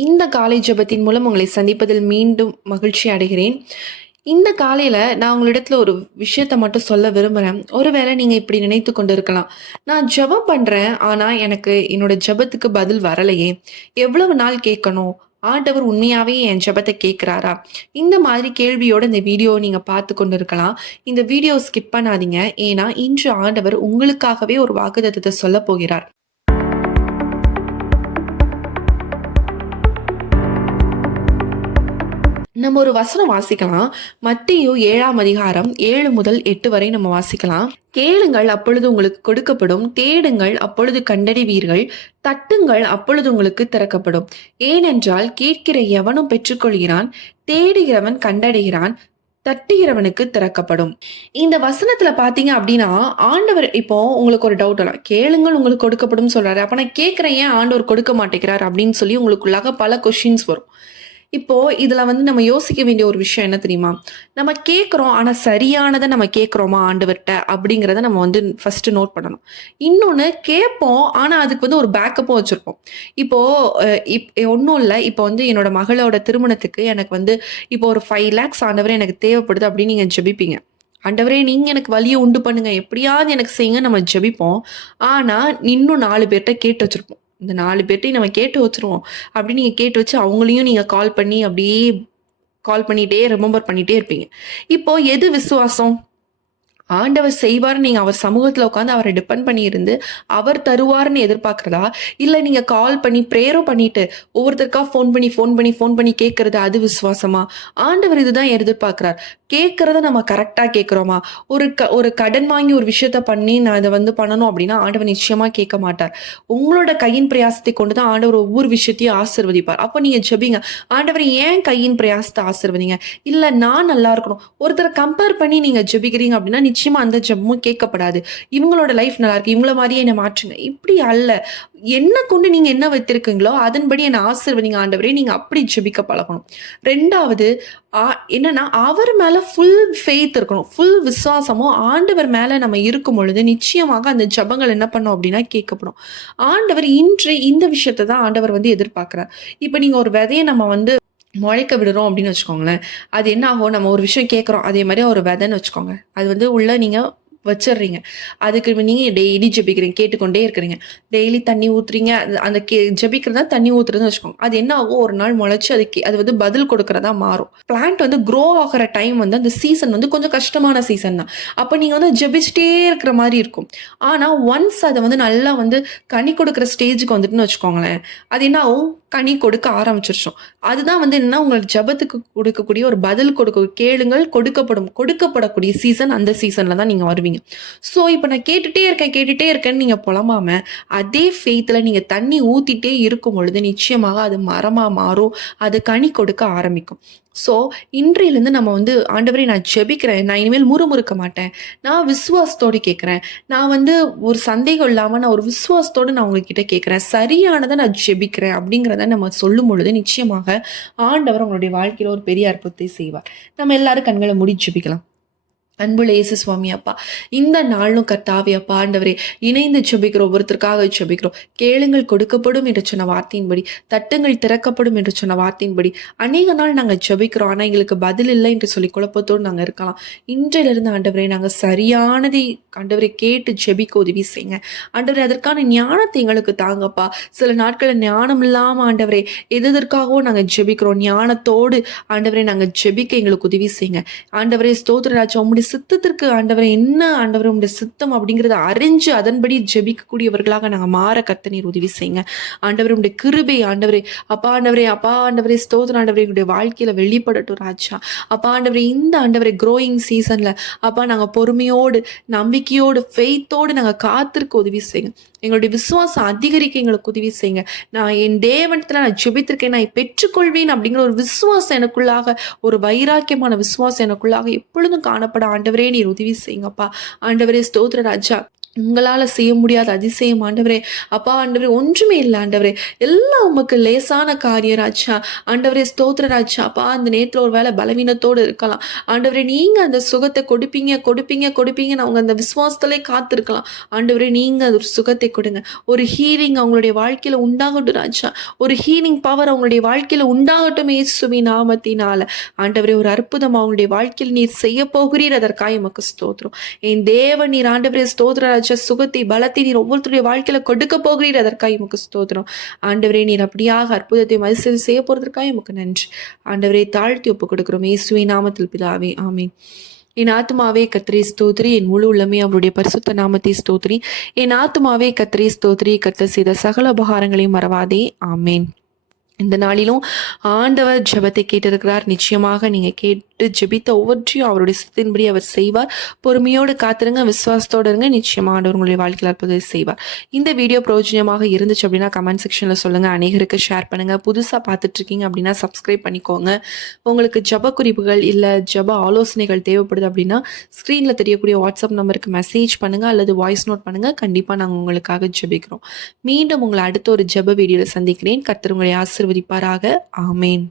இந்த காலை ஜெபத்தின் மூலம் உங்களை சந்திப்பதில் மீண்டும் மகிழ்ச்சி அடைகிறேன். இந்த காலையில நான் உங்களிடத்துல ஒரு விஷயத்த மட்டும் சொல்ல விரும்புறேன். ஒருவேளை நீங்க இப்படி நினைத்து கொண்டிருக்கலாம். நான் ஜெபம் பண்றேன். ஆனா எனக்கு என்னோட ஜெபத்துக்கு பதில் வரலையே! எவ்வளவு நாள் கேட்கணும்? ஆண்டவர் உண்மையாவே என் ஜெபத்த கேட்கிறாரா? இந்த மாதிரி கேள்வியோட இந்த வீடியோவ நீங்க பார்த்து கொண்டிருக்கலாம். இந்த வீடியோ ஸ்கிப் பண்ணாதீங்க. ஏன்னா, இன்று ஆண்டவர் உங்களுக்காகவே ஒரு வாக்குத்தத்தத்த சொல்லப் போகிறார். நம்ம ஒரு வசனம் வாசிக்கலாம். மத்தேயு 7ஆம் அதிகாரம் 7 முதல் 8 வரை நம்ம வாசிக்கலாம். கேளுங்கள் அப்பொழுது உங்களுக்கு கொடுக்கப்படும், தேடுங்கள் அப்பொழுது கண்டடைவீர்கள், தட்டுங்கள் அப்பொழுது உங்களுக்கு திறக்கப்படும். ஏனென்றால் கேட்கிற எவனும் பெற்றுக்கொள்கிறான், தேடுகிறவன் கண்டடைகிறான், தட்டுகிறவனுக்கு திறக்கப்படும். இந்த வசனத்துல பாத்தீங்க அப்படின்னா, ஆண்டவர் இப்போ உங்களுக்கு ஒரு டவுட் வரலாம். கேளுங்கள் உங்களுக்கு கொடுக்கப்படும் சொல்றாரு. அப்ப நான் கேட்கிறேன் ஏன் ஆண்டவர் கொடுக்க மாட்டேங்கிறார் அப்படின்னு சொல்லி உங்களுக்குள்ளாக பல கொஸ்டின்ஸ் வரும். இப்போ இதுல நம்ம யோசிக்க வேண்டிய ஒரு விஷயம் என்ன தெரியுமா? நம்ம கேட்கிறோம். ஆனா சரியானத நம்ம கேட்கிறோமா ஆண்டவர்ட்ட? அப்படிங்கிறத நம்ம ஃபர்ஸ்ட் நோட் பண்ணணும். இன்னொன்னு கேட்போம். ஆனா அதுக்கு ஒரு பேக்கப்பும் வச்சிருப்போம். இப்போ ஒண்ணும் இல்ல. இப்போ என்னோட மகளோட திருமணத்துக்கு எனக்கு இப்போ ஒரு 5 லேக்ஸ் ஆண்டவரே எனக்கு தேவைப்படுது அப்படின்னு நீங்க ஜெபிப்பீங்க. ஆண்டவரே நீங்க எனக்கு வழிய உண்டு பண்ணுங்க. எப்படியாவது எனக்கு செய்யுங்க நம்ம ஜெபிப்போம். ஆனா இன்னும் 4 பேர்ட்ட கேட்டு வச்சிருப்போம். இந்த 4 பேர்ட்டயும் நம்ம கேட்டு வச்சுருவோம். அப்படின்னு நீங்க கேட்டு வச்சு அவங்களையும் நீங்க கால் பண்ணி அப்படியே கால் பண்ணிட்டே ரிமெம்பர் பண்ணிட்டே இருப்பீங்க. இப்போ எது விசுவாசம்? ஆண்டவர் செய்வார்ன்னு நீங்க அவர் சமூகத்துல உட்கார்ந்து அவரை டிபெண்ட் பண்ணி இருந்து, அவர் தருவார்ன்னு எதிர்பார்க்கிறதா? இல்ல நீங்க கால் பண்ணி பிரேயரும் பண்ணிட்டு, ஒவ்வொருத்தருக்கா ஃபோன் பண்ணி கேட்கறது அது விசுவாசமா? ஆண்டவர் இதுதான் எதிர்பார்க்கிறார். கேட்கறத நம்ம கரெக்ட்டா கேட்கிறோமா? ஒரு கடன் வாங்கி ஒரு விஷயத்த பண்ணி நான் இத பண்ணணும் அப்படின்னா, ஆண்டவர் நிச்சயமா கேட்க மாட்டார். உங்களோட கையின் பிரயாசத்தை கொண்டு தான் ஆண்டவர் ஒவ்வொரு விஷயத்தையும் ஆசீர்வதிப்பார். அப்போ நீங்க ஜெபிங்க. ஆண்டவர் ஏன் கையின் பிரயாசத்த ஆசீர்வதிங்க? இல்ல நான் நல்லா இருக்கணும். ஒருத்தர கம்பேர் பண்ணி நீங்க ஜெபிக்கிறீங்க அப்படின்னா, நிச்சயமா அந்த ஜெபமும் கேட்கப்படாது. இவங்களோட லைஃப் நல்லா இருக்கு. இவங்கள மாரியே என்ன மாற்றுங்க. இப்படி அல்ல. என்ன கொண்டு நீங்க என்ன வைத்திருக்கீங்களோ, அதன்படி என்ன ஆசீர்வதிங்க ஆண்டவரே. நீங்க அப்படி ஜெபிக்க பழகணும். 2வது என்னன்னா, அவர் மேல ஃபுல் ஃபெய்த் இருக்கணும். ஃபுல் விசுவாசமும் ஆண்டவர் மேல நம்ம இருக்கும் பொழுது, நிச்சயமாக அந்த ஜெபங்கள் என்ன பண்ணும் அப்படின்னா கேட்கப்படும். ஆண்டவர் இன்று இந்த விஷயத்த தான் ஆண்டவர் எதிர்பார்க்கிறார். இப்ப நீங்க ஒரு விதைய நம்ம முளைக்க விடுறோம் அப்படின்னு வச்சுக்கோங்களேன். அது என்ன ஆகும்? நம்ம ஒரு விஷயம் கேட்குறோம். அதே மாரி ஒரு விதைன்னு வச்சுக்கோங்க. அது உள்ள நீங்க வச்சிடுறீங்க. அதுக்கு நீங்க டெய்லி ஜெபிக்கிறீங்க. கேட்டுக்கொண்டே இருக்கிறீங்க. டெய்லி தண்ணி ஊத்துறீங்க. அந்த ஜெபிக்கிறதா தண்ணி ஊத்துறதுன்னு வச்சுக்கோங்க. அது என்ன ஆகும்? ஒரு நாள் முளைச்சு அது பதில் கொடுக்கிறதா மாறும். பிளான்ட் க்ரோ ஆகுற டைம் அந்த சீசன் கொஞ்சம் கஷ்டமான சீசன் தான். அப்ப நீங்க ஜெபிச்சுட்டே இருக்கிற மாரி இருக்கும். ஆனா ஒன்ஸ் அத நல்லா கனி கொடுக்கிற ஸ்டேஜ்க்கு வந்துட்டுன்னு வச்சுக்கோங்களேன். அது என்ன ஆகும்? கனி கொடுக்க ஆரம்பிச்சிருச்சோம். அதுதான் என்னன்னா, உங்கள் ஜெபத்துக்கு கொடுக்கக்கூடிய ஒரு பதில் கேளுங்கள் கொடுக்கப்படும். கொடுக்கப்படக்கூடிய சீசன் அந்த சீசன்ல தான் நீங்க வருவீங்க. ஸோ இப்ப நான் கேட்டுட்டே இருக்கேன்னு நீங்க புலம்பாம, அதே ஃபெய்த்ல நீங்க தண்ணி ஊத்திட்டே இருக்கும் பொழுது, நிச்சயமாக அது மரமா மாறும். அது கனி கொடுக்க ஆரம்பிக்கும். ஸோ இன்றையிலிருந்து நம்ம ஆண்டவரே நான் ஜெபிக்கிறேன். நான் இனிமேல் முறுமுறுக்க மாட்டேன். நான் விசுவாசத்தோடு கேட்கிறேன். நான் ஒரு சந்தேகம் இல்லாம நான் ஒரு விசுவாசத்தோடு நான் உங்ககிட்ட கேட்கிறேன். சரியானத நான் ஜெபிக்கிறேன் அப்படிங்கிறத நம்ம சொல்லும் பொழுது, நிச்சயமாக ஆண்டவர் உங்களுடைய வாழ்க்கையில ஒரு பெரிய அற்புதத்தை செய்வார். நம்ம எல்லாரும் கண்கள மூடி ஜெபிக்கலாம். அன்புள்ள இயேசு சுவாமி அப்பா, இந்த நாளும் கர்த்தாவே அப்பா ஆண்டவரே, இணைந்து ஜெபிக்கிறோம். ஒவ்வொருத்தருக்காக ஜெபிக்கிறோம். கேளுங்கள் கொடுக்கப்படும் என்று சொன்ன வார்த்தையின்படி, தட்டுங்கள் திறக்கப்படும் என்று சொன்ன வார்த்தையின்படி, அநேக நாள் நாங்க ஜெபிக்கிறோம். ஆனா எங்களுக்கு பதில் இல்லை என்று சொல்லி குழப்பத்தோடு நாங்க இருக்கலாம். இன்றையிலிருந்து ஆண்டவரே நாங்க சரியானதை ஆண்டவரை கேட்டு ஜெபிக்க உதவி செய்யுங்க. ஆண்டவரே அதற்கான ஞானத்தை எங்களுக்கு தாங்கப்பா. சில நாட்கள்ல ஞானம் இல்லாம ஆண்டவரே எதற்காகவோ நாங்க ஜெபிக்கிறோம். ஞானத்தோடு ஆண்டவரே நாங்க ஜெபிக்க எங்களுக்கு உதவி செய்யுங்க. ஆண்டவரே ஸ்தோத்திர ராஜா, உம்முடைய சித்தத்திற்கு ஆண்டவரே என்ன ஆண்டவரே உம்முடைய சித்தம் அப்படிங்கிறத அறிஞ்சு அதன்படி ஜெபிக்கக்கூடியவர்களாக நாங்கள் மாற கர்த்தர் உதவி செய்யுங்க. ஆண்டவரே உம்முடைய கிருபை ஆண்டவரே அப்பா ஆண்டவரே ஸ்தோத்திர ஆண்டவரே எங்களுடைய வாழ்க்கையில வெளிப்படட்டும் ராஜா. அப்பா ஆண்டவரே இந்த ஆண்டவரே க்ரோயிங் சீசன்ல அப்பா நாங்கள் பொறுமையோடு நம்பிக்கையோடு ஃபெய்த்தோடு நாங்கள் காத்திருக்க உதவி செய்யுங்க. எங்களுடைய விசுவாசம் அதிகரிக்க எங்களுக்கு உதவி செய்யுங்க. நான் என் தேவனத்துல நான் ஜெபித்திருக்கேன், நான் பெற்றுக்கொள்வேன் அப்படிங்கிற ஒரு விசுவாசம் எனக்குள்ளாக, ஒரு வைராக்கியமான விசுவாசம் எனக்குள்ளாக எப்பொழுதும் காணப்பட ஆண்டவரே நீர் உதவி செய்யுங்கப்பா. ஆண்டவரே ஸ்தோத்திர ராஜா, உங்களால செய்ய முடியாத அதிசயம் ஆண்டவரே. அப்பா ஆண்டவரே, ஒன்றுமே இல்ல ஆண்டவரே. எல்லாம் உமக்கு லேசான காரியம் ராஜா. ஆண்டவரே ஸ்தோத்திர ராஜா. அப்பா அந்த நேரத்துல ஒரு வேளை பலவீனத்தோடு இருக்கலாம். ஆண்டவரே நீங்க அந்த சுகத்த கொடுப்பீங்க, கொடுப்பீங்க, கொடுப்பீங்கன்னு அவங்க அந்த விசுவாசத்திலே காத்திருக்கலாம். ஆண்டவரே நீங்க அந்த ஒரு சுகத்தை கொடுங்க. ஒரு ஹீலிங் அவங்களுடைய வாழ்க்கையில உண்டாகட்டும் ராஜா. ஒரு ஹீலிங் பவர் அவங்களுடைய வாழ்க்கையில உண்டாகட்டும் இயேசுவின் நாமத்தினால. ஆண்டவரே ஒரு அற்புதம் அவங்களுடைய வாழ்க்கையில் நீர் செய்ய போகிறீர். அதற்காக உமக்கு ஸ்தோத்திரம். என் தேவன் நீர் ஆண்டவரே ஸ்தோத்திர ராஜா. சுகத்தை பலத்தை நீர் ஒவ்வொருத்தருடைய வாழ்க்கையில கொடுக்க போகிறீர். அதற்காக உமக்கு ஸ்தோத்திரம். ஆண்டவரே நீர் அப்படியாக அற்புதத்தை மறுசெய்து செய்ய போறதற்காக உமக்கு நன்றி. ஆண்டவரே தாழ்த்தி ஒப்பு கொடுக்கிறோம் இயேசுவின் நாமத்தில் பிதாவே, ஆமென். என் ஆத்துமாவே கர்த்தரை ஸ்தோத்திரி, என் முழு உள்ளமே அவருடைய பரிசுத்த நாமத்தை ஸ்தோத்திரி. என் ஆத்துமாவே கர்த்தரை ஸ்தோத்திரி, கர்த்தர் செய்த சகல உபகாரங்களையும் மறவாதே, ஆமென். இந்த நாளிலும் ஆண்டவர் ஜெபத்தை கேட்டிருக்கிறார். நிச்சயமாக நீங்க கேட்டு ஜெபித்த ஒவ்வொன்றையும் அவருடைய சித்தத்தின்படி அவர் செய்வார். பொறுமையோடு காத்திருங்க, விசுவாசத்தோடு இருங்க. நிச்சயமா ஆண்டவர் உங்களுடைய வாழ்க்கையில் அற்புதத்தை செய்வார். இந்த வீடியோ பிரயோஜனமாக இருந்துச்சு அப்படின்னா கமெண்ட் செக்ஷன்ல சொல்லுங்க. அநேகருக்கு ஷேர் பண்ணுங்க. புதுசா பார்த்துட்டு இருக்கீங்க அப்படின்னா சப்ஸ்கிரைப் பண்ணிக்கோங்க. உங்களுக்கு ஜெப குறிப்புகள் இல்ல ஜெப ஆலோசனைகள் தேவைப்படுது அப்படின்னா ஸ்க்ரீன்ல தெரியக்கூடிய வாட்ஸ்அப் நம்பருக்கு மெசேஜ் பண்ணுங்க அல்லது வாய்ஸ் நோட் பண்ணுங்க. கண்டிப்பா நாங்கள் உங்களுக்காக ஜெபிக்கிறோம். மீண்டும் உங்களை அடுத்த ஒரு ஜெப வீடியோவில் சந்திக்கிறேன். கர்த்தர் உங்களை ஆசீர்வதிப்பாராக. ஆமேன்.